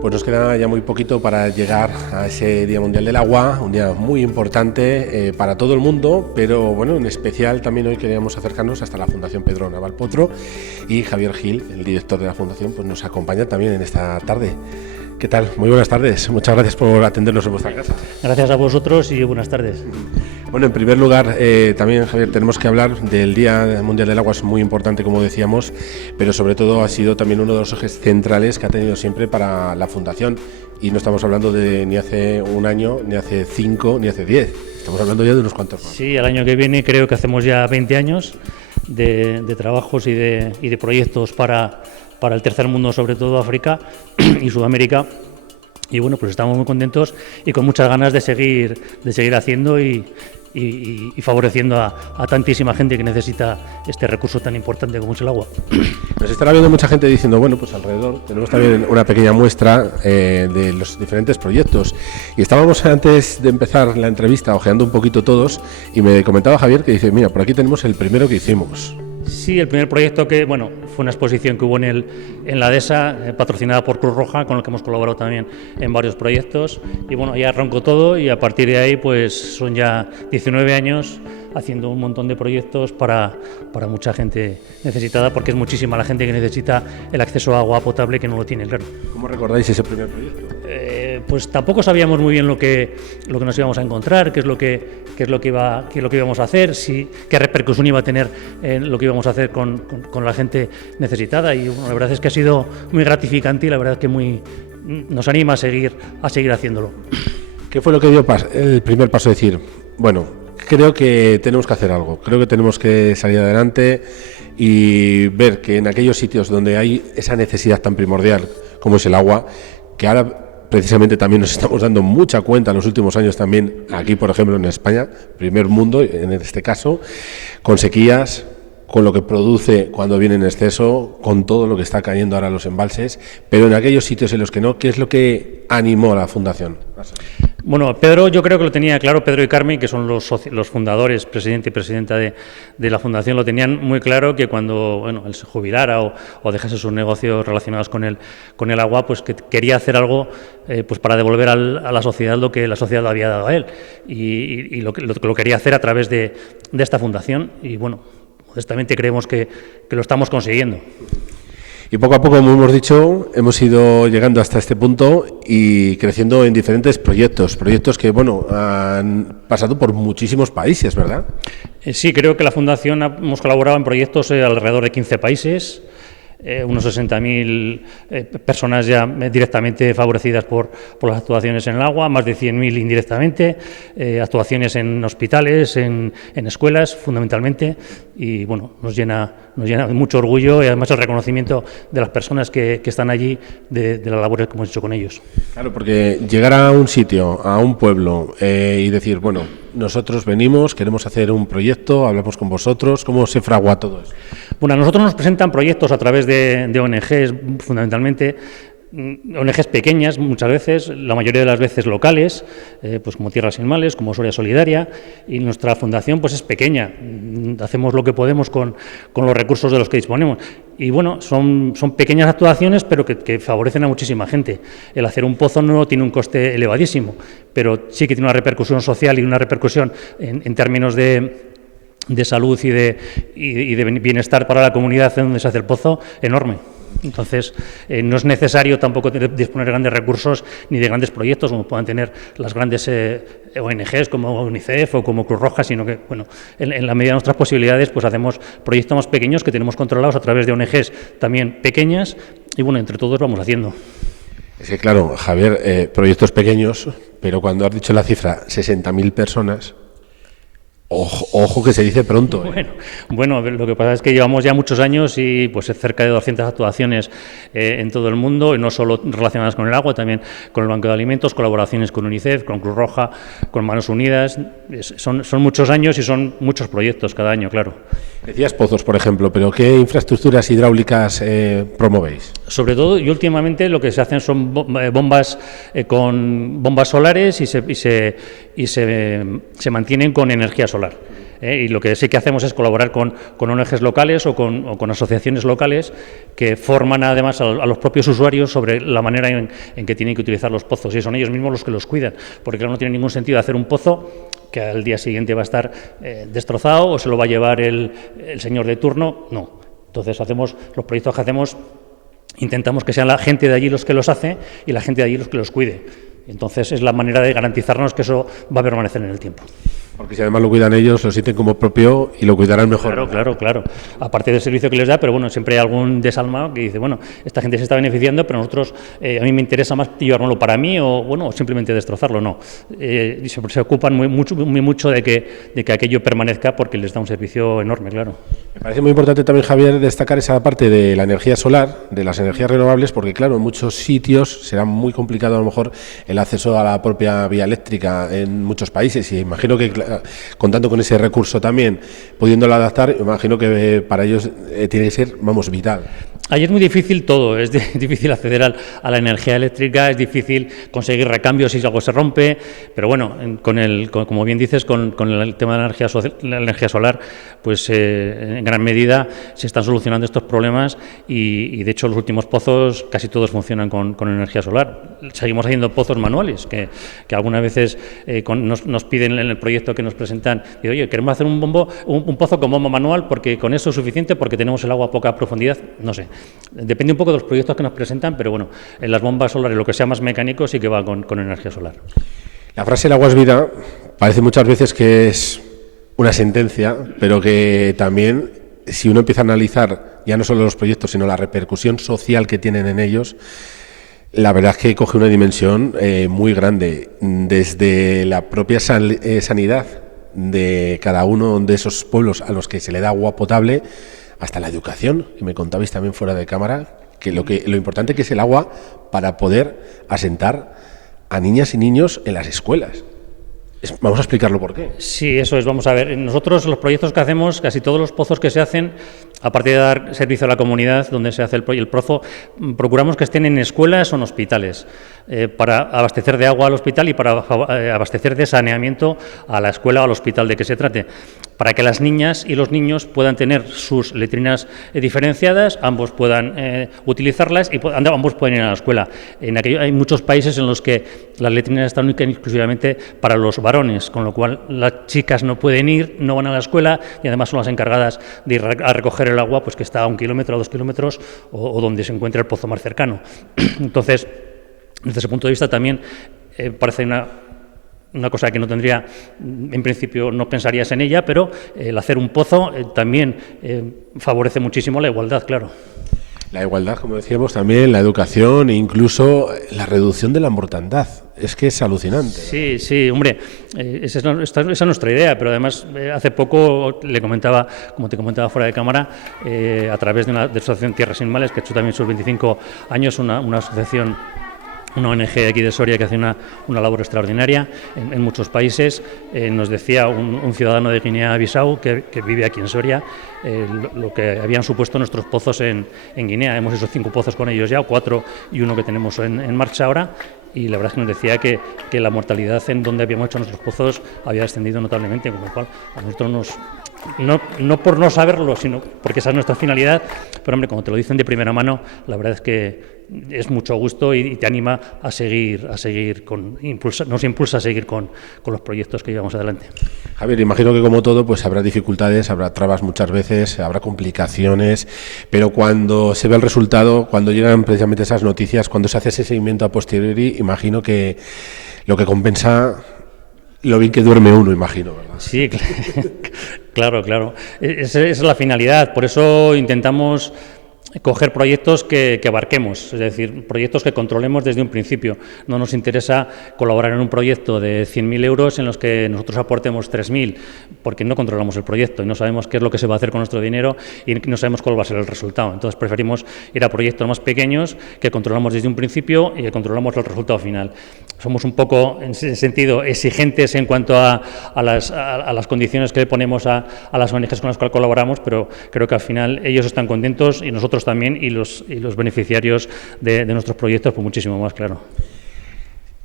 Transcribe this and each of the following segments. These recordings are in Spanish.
Pues nos queda ya muy poquito para llegar a ese Día Mundial del Agua, un día muy importante para todo el mundo, pero bueno, en especial también hoy queríamos acercarnos hasta la Fundación Pedro Navalpotro, y Javier Gil, el director de la Fundación, pues nos acompaña también en esta tarde. ¿Qué tal? Muy buenas tardes. Muchas gracias por atendernos en vuestra casa. Gracias a vosotros y buenas tardes. Bueno, en primer lugar, también, Javier, tenemos que hablar del Día Mundial del Agua. Es muy importante, como decíamos, pero sobre todo ha sido también uno de los ejes centrales que ha tenido siempre para la Fundación. Y no estamos hablando de ni hace un año, ni hace 5, ni hace 10. Estamos hablando ya de unos cuantos más. Sí, el año que viene creo que hacemos ya 20 años de trabajos y de proyectos para el tercer mundo, sobre todo África y Sudamérica. Y bueno, pues estamos muy contentos y con muchas ganas de seguir haciendo y favoreciendo a tantísima gente que necesita este recurso tan importante como es el agua. Nos estará viendo mucha gente diciendo, bueno, pues alrededor tenemos también una pequeña muestra de los diferentes proyectos. Y estábamos antes de empezar la entrevista ojeando un poquito todos y me comentaba Javier que dice, mira, por aquí tenemos el primero que hicimos. Sí, el primer proyecto que, bueno, fue una exposición que hubo en la DESA, patrocinada por Cruz Roja, con el que hemos colaborado también en varios proyectos. Y bueno, ya arrancó todo y a partir de ahí pues son ya 19 años haciendo un montón de proyectos para mucha gente necesitada, porque es muchísima la gente que necesita el acceso a agua potable que no lo tiene, claro. ¿Cómo recordáis ese primer proyecto? Pues tampoco sabíamos muy bien lo que nos íbamos a encontrar, qué es lo que íbamos a hacer, qué repercusión iba a tener lo que íbamos a hacer con la gente necesitada. Y bueno, la verdad es que ha sido muy gratificante y la verdad es que nos anima a seguir haciéndolo. ¿Qué fue lo que dio el primer paso? Decir, bueno, creo que tenemos que hacer algo, creo que tenemos que salir adelante y ver que en aquellos sitios donde hay esa necesidad tan primordial como es el agua, que ahora precisamente también nos estamos dando mucha cuenta en los últimos años también, aquí por ejemplo en España, primer mundo en este caso, con sequías, con lo que produce cuando viene en exceso, con todo lo que está cayendo ahora en los embalses, pero en aquellos sitios en los que no, ¿qué es lo que animó a la Fundación? Bueno, Pedro, yo creo que lo tenía claro, Pedro y Carmen, que son los fundadores, presidente y presidenta de la Fundación, lo tenían muy claro que cuando él se jubilara o dejase sus negocios relacionados con el agua, pues que quería hacer algo pues para devolver a la sociedad lo que la sociedad le había dado a él y lo quería hacer a través de esta Fundación y bueno, modestamente creemos que lo estamos consiguiendo. Y poco a poco, como hemos dicho, hemos ido llegando hasta este punto y creciendo en diferentes proyectos que, bueno, han pasado por muchísimos países, ¿verdad? Sí, creo que la Fundación hemos colaborado en proyectos alrededor de 15 países, unos 60.000 personas ya directamente favorecidas por las actuaciones en el agua, más de 100.000 indirectamente, actuaciones en hospitales, en escuelas fundamentalmente, y bueno, nos llena de mucho orgullo y además el reconocimiento de las personas que están allí de las labores que hemos hecho con ellos. Claro, porque llegar a un sitio, a un pueblo y decir, bueno, nosotros venimos, queremos hacer un proyecto, hablamos con vosotros, ¿cómo se fragua todo eso? Bueno, a nosotros nos presentan proyectos a través de ONGs, fundamentalmente, ONGs pequeñas muchas veces, la mayoría de las veces locales, pues como Tierras Sin Males, como Soria Solidaria, y nuestra fundación pues es pequeña, hacemos lo que podemos con los recursos de los que disponemos. Y bueno, son pequeñas actuaciones, pero que favorecen a muchísima gente. El hacer un pozo no tiene un coste elevadísimo, pero sí que tiene una repercusión social y una repercusión en términos de salud y de bienestar para la comunidad donde se hace el pozo enorme. Entonces, no es necesario tampoco disponer de grandes recursos ni de grandes proyectos como puedan tener las grandes ONGs como UNICEF o como Cruz Roja, sino que, bueno, en la medida de nuestras posibilidades, pues hacemos proyectos más pequeños que tenemos controlados a través de ONGs también pequeñas y, bueno, entre todos vamos haciendo. Es que, claro, Javier, proyectos pequeños, pero cuando has dicho la cifra 60.000 personas... Ojo que se dice pronto. Bueno, lo que pasa es que llevamos ya muchos años y pues cerca de 200 actuaciones en todo el mundo, y no solo relacionadas con el agua, también con el Banco de Alimentos, colaboraciones con UNICEF, con Cruz Roja, con Manos Unidas. Son muchos años y son muchos proyectos cada año, claro. Decías pozos, por ejemplo, pero ¿qué infraestructuras hidráulicas promovéis? Sobre todo, y últimamente lo que se hacen son bombas con bombas solares y se mantienen con energía solar. Y lo que sí que hacemos es colaborar con ONGs locales o con asociaciones locales que forman además a los propios usuarios sobre la manera en que tienen que utilizar los pozos, y son ellos mismos los que los cuidan, porque claro, no tiene ningún sentido hacer un pozo que al día siguiente va a estar destrozado o se lo va a llevar el señor de turno. No. Entonces los proyectos que hacemos, intentamos que sean la gente de allí los que los hace y la gente de allí los que los cuide. Entonces es la manera de garantizarnos que eso va a permanecer en el tiempo. Porque si además lo cuidan ellos, lo sienten como propio y lo cuidarán mejor. Claro. Aparte del servicio que les da, pero bueno, siempre hay algún desalmado que dice, bueno, esta gente se está beneficiando, pero nosotros, a mí me interesa más llevármelo para mí o simplemente destrozarlo, no. Se ocupan muy mucho de que aquello permanezca porque les da un servicio enorme, claro. Me parece muy importante también, Javier, destacar esa parte de la energía solar, de las energías renovables, porque claro, en muchos sitios será muy complicado a lo mejor el acceso a la propia vía eléctrica en muchos países, y imagino que contando con ese recurso también, pudiéndolo adaptar, imagino que para ellos tiene que ser, vital. Ahí es muy difícil todo, es difícil acceder a la energía eléctrica, es difícil conseguir recambios si algo se rompe, pero bueno, como bien dices, con el tema de la energía solar, pues en gran medida se están solucionando estos problemas y de hecho los últimos pozos casi todos funcionan con energía solar. Seguimos haciendo pozos manuales, que algunas veces nos piden en el proyecto que nos presentan, y oye, queremos hacer un pozo con bomba manual porque con eso es suficiente porque tenemos el agua a poca profundidad, no sé. Depende un poco de los proyectos que nos presentan, pero bueno, en las bombas solares, lo que sea más mecánico, sí que va con energía solar. La frase "el agua es vida" parece muchas veces que es una sentencia, pero que también, si uno empieza a analizar ya no solo los proyectos, sino la repercusión social que tienen en ellos, la verdad es que coge una dimensión muy grande, desde la propia sanidad de cada uno de esos pueblos a los que se le da agua potable, hasta la educación, que me contabais también fuera de cámara, que lo importante que es el agua para poder asentar a niñas y niños en las escuelas. Vamos a explicarlo por qué. Sí, eso es. Vamos a ver, nosotros los proyectos que hacemos, casi todos los pozos que se hacen, aparte de dar servicio a la comunidad donde se hace el pozo, procuramos que estén en escuelas o en hospitales, para abastecer de agua al hospital y para abastecer de saneamiento a la escuela o al hospital de que se trate, para que las niñas y los niños puedan tener sus letrinas diferenciadas, ambos puedan utilizarlas y ambos pueden ir a la escuela. Hay muchos países en los que las letrinas están únicas y exclusivamente para los varones, con lo cual las chicas no pueden ir, no van a la escuela y además son las encargadas de ir a recoger el agua, pues que está a 1 kilómetro o 2 kilómetros o donde se encuentre el pozo más cercano. Entonces, desde ese punto de vista también parece una cosa que no tendría, en principio no pensarías en ella, pero el hacer un pozo también favorece muchísimo la igualdad, claro. La igualdad, como decíamos, también la educación e incluso la reducción de la mortandad. Es que es alucinante. Sí, hombre, esa es nuestra idea, pero además hace poco le comentaba, como te comentaba fuera de cámara, a través de la Asociación Tierras Sin Males, que ha hecho también sus 25 años, una asociación, una ONG aquí de Soria que hace una labor extraordinaria en muchos países. Nos decía un ciudadano de Guinea-Bissau que vive aquí en Soria lo que habían supuesto nuestros pozos en Guinea. Hemos hecho 5 pozos con ellos ya, o 4 y uno que tenemos en marcha ahora, y la verdad es que nos decía que la mortalidad en donde habíamos hecho nuestros pozos había descendido notablemente, con lo cual a nosotros no por no saberlo, sino porque esa es nuestra finalidad, pero hombre, como te lo dicen de primera mano, la verdad es que es mucho gusto y te anima a seguir nos impulsa a seguir con los proyectos que llevamos adelante. Javier, imagino que como todo, pues habrá dificultades, habrá trabas muchas veces, habrá complicaciones, pero cuando se ve el resultado, cuando llegan precisamente esas noticias, cuando se hace ese seguimiento a posteriori, imagino que lo que compensa lo bien que duerme uno, imagino, ¿verdad? Sí, claro. Esa es la finalidad, por eso intentamos coger proyectos que abarquemos, es decir, proyectos que controlemos desde un principio. No nos interesa colaborar en un proyecto de 100.000 euros en los que nosotros aportemos 3.000, porque no controlamos el proyecto y no sabemos qué es lo que se va a hacer con nuestro dinero y no sabemos cuál va a ser el resultado. Entonces preferimos ir a proyectos más pequeños que controlamos desde un principio y que controlamos el resultado final. Somos un poco, en ese sentido, exigentes en cuanto a las condiciones que le ponemos a las ONGs con las cuales colaboramos, pero creo que al final ellos están contentos y nosotros también, y los beneficiarios de nuestros proyectos, pues muchísimo más, claro.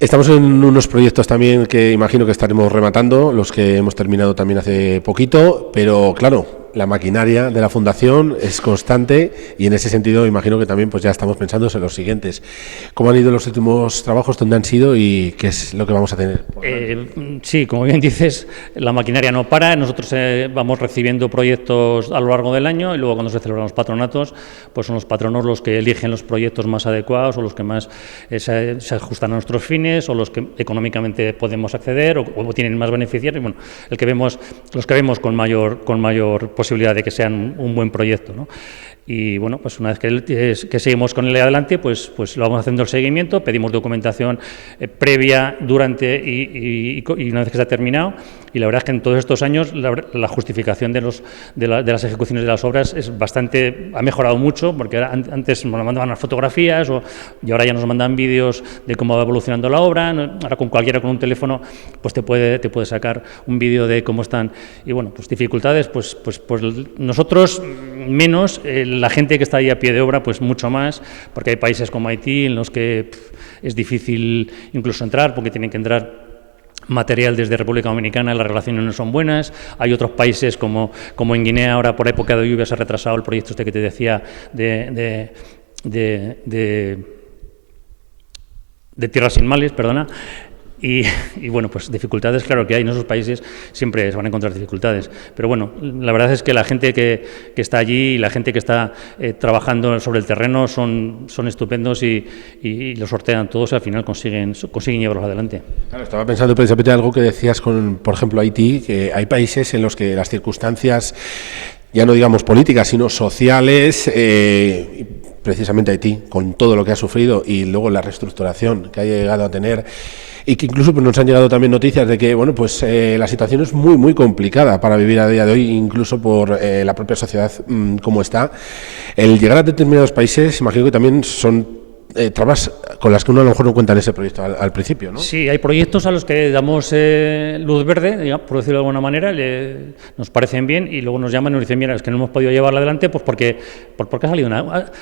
Estamos en unos proyectos también que imagino que estaremos rematando, los que hemos terminado también hace poquito, pero claro, la maquinaria de la Fundación es constante y en ese sentido imagino que también pues ya estamos pensando en los siguientes. ¿Cómo han ido los últimos trabajos? ¿Dónde han sido y qué es lo que vamos a tener? Sí, como bien dices, la maquinaria no para. Nosotros vamos recibiendo proyectos a lo largo del año y luego cuando se celebran los patronatos, pues son los patronos los que eligen los proyectos más adecuados o los que más se ajustan a nuestros fines o los que económicamente podemos acceder o tienen más beneficiarios. Bueno, los que vemos con mayor posibilidad de que sean un buen proyecto, ¿no? Y bueno, pues una vez que seguimos con él adelante, pues lo vamos haciendo el seguimiento, pedimos documentación previa, durante y una vez que está terminado. Y la verdad es que en todos estos años la justificación de las ejecuciones de las obras ha mejorado mucho, porque antes nos mandaban las fotografías y ahora ya nos mandan vídeos de cómo va evolucionando la obra. Ahora cualquiera con un teléfono pues te puede sacar un vídeo de cómo están. Y bueno, pues dificultades, pues nosotros menos, la gente que está ahí a pie de obra, pues mucho más, porque hay países como Haití en los que es difícil incluso entrar, porque tienen que entrar material desde República Dominicana, las relaciones no son buenas. Hay otros países como en Guinea, ahora por época de lluvia se ha retrasado el proyecto que te decía de tierras sin males, perdona. Y bueno, pues dificultades, claro que hay en esos países, siempre se van a encontrar dificultades. Pero bueno, la verdad es que la gente que está allí y la gente que está trabajando sobre el terreno son estupendos y los sortean todos y al final consiguen llevarlos adelante. Claro, estaba pensando precisamente algo que decías por ejemplo, Haití, que hay países en los que las circunstancias, ya no digamos políticas, sino sociales, precisamente Haití, con todo lo que ha sufrido y luego la reestructuración que ha llegado a tener, y que incluso pues, nos han llegado también noticias de que bueno, pues la situación es muy muy complicada para vivir a día de hoy, incluso por la propia sociedad como está. El llegar a determinados países, imagino que también son trabas con las que uno a lo mejor no cuenta en ese proyecto al principio, ¿no? Sí, hay proyectos a los que damos luz verde, digamos, por decirlo de alguna manera, nos parecen bien y luego nos llaman y nos dicen, mira, es que no hemos podido llevarla adelante pues porque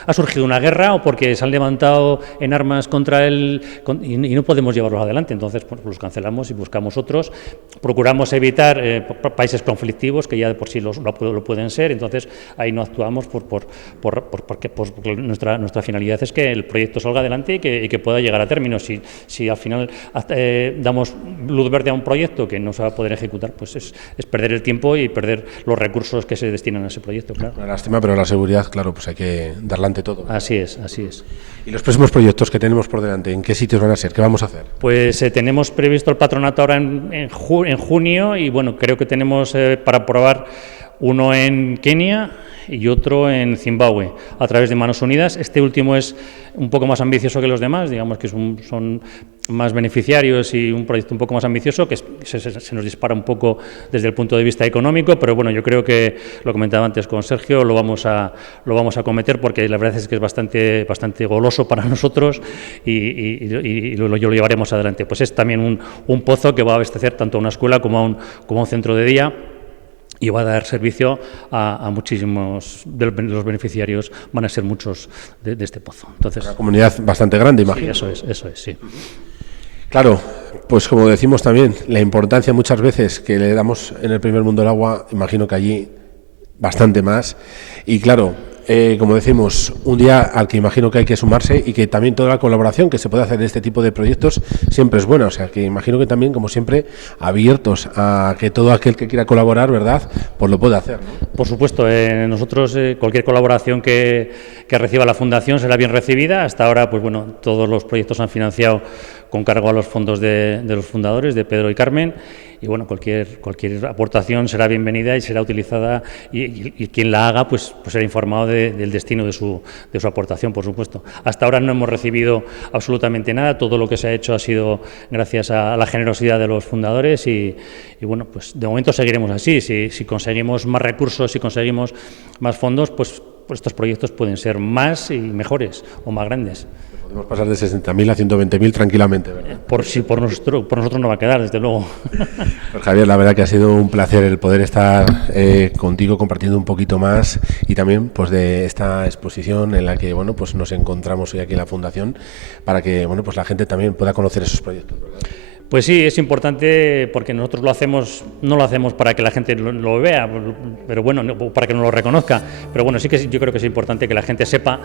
ha surgido una guerra o porque se han levantado en armas contra y no podemos llevarlos adelante. Entonces pues los cancelamos y buscamos otros. Procuramos evitar países conflictivos que ya de por sí lo pueden ser, entonces ahí no actuamos porque nuestra finalidad es que el proyecto salga adelante y que pueda llegar a término. Si al final damos luz verde a un proyecto que no se va a poder ejecutar, pues es perder el tiempo y perder los recursos que se destinan a ese proyecto, claro. Una lástima, pero la seguridad, claro, pues hay que darle ante todo. Así es. ¿Y los próximos proyectos que tenemos por delante, en qué sitios van a ser? ¿Qué vamos a hacer? Pues tenemos previsto el patronato ahora en junio y bueno, creo que tenemos para aprobar uno en Kenia y otro en Zimbabue, a través de Manos Unidas. Este último es un poco más ambicioso que los demás, digamos que son más beneficiarios y un proyecto un poco más ambicioso, que se nos dispara un poco desde el punto de vista económico, pero bueno, yo creo que, lo comentaba antes con Sergio, lo vamos a acometer porque la verdad es que es bastante goloso para nosotros y lo llevaremos adelante. Pues es también un pozo que va a abastecer tanto a una escuela como a un centro de día, y va a dar servicio a muchísimos de los beneficiarios, van a ser muchos de este pozo. Entonces, una comunidad bastante grande, imagino. Sí, eso es, sí. Claro, pues como decimos también, la importancia muchas veces que le damos en el primer mundo del agua, imagino que allí bastante más. Y claro, como decimos, un día al que imagino que hay que sumarse y que también toda la colaboración que se puede hacer en este tipo de proyectos siempre es buena. O sea, que imagino que también, como siempre, abiertos a que todo aquel que quiera colaborar, ¿verdad?, pues lo puede hacer, ¿no? Por supuesto, nosotros cualquier colaboración que reciba la Fundación será bien recibida. Hasta ahora, pues bueno, todos los proyectos han financiado con cargo a los fondos de los fundadores, de Pedro y Carmen. Y bueno, cualquier aportación será bienvenida y será utilizada y quien la haga pues será informado del destino de su aportación, por supuesto. Hasta ahora no hemos recibido absolutamente nada, todo lo que se ha hecho ha sido gracias a la generosidad de los fundadores y bueno, pues de momento seguiremos así. Si conseguimos más recursos, si conseguimos más fondos, pues estos proyectos pueden ser más y mejores o más grandes. Podemos pasar de 60.000 a 120.000 tranquilamente, ¿verdad? Por nosotros no va a quedar, desde luego. Pues Javier, la verdad que ha sido un placer el poder estar contigo compartiendo un poquito más y también pues de esta exposición en la que bueno pues nos encontramos hoy aquí en la Fundación para que bueno pues la gente también pueda conocer esos proyectos, ¿verdad? Pues sí, es importante porque nosotros no lo hacemos para que la gente lo vea, pero bueno, para que no lo reconozca, pero bueno, sí que yo creo que es importante que la gente sepa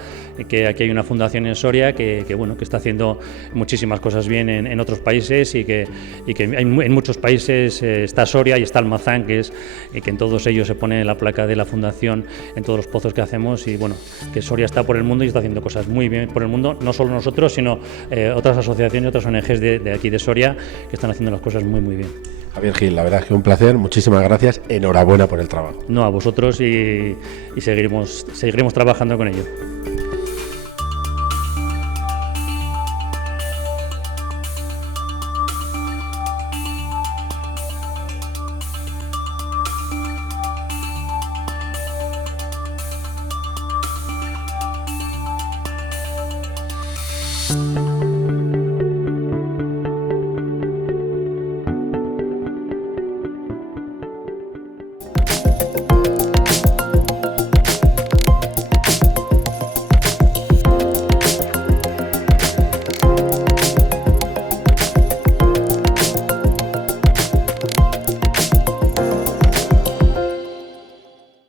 que aquí hay una fundación en Soria que bueno, que está haciendo muchísimas cosas bien en otros países y que en muchos países está Soria y está Almazán, que en todos ellos se pone la placa de la fundación en todos los pozos que hacemos y bueno, que Soria está por el mundo y está haciendo cosas muy bien por el mundo, no solo nosotros, sino otras asociaciones, otras ONGs de aquí de Soria, que están haciendo las cosas muy bien. Javier Gil, la verdad es que un placer, muchísimas gracias, enhorabuena por el trabajo. No, a vosotros y seguiremos trabajando con ello.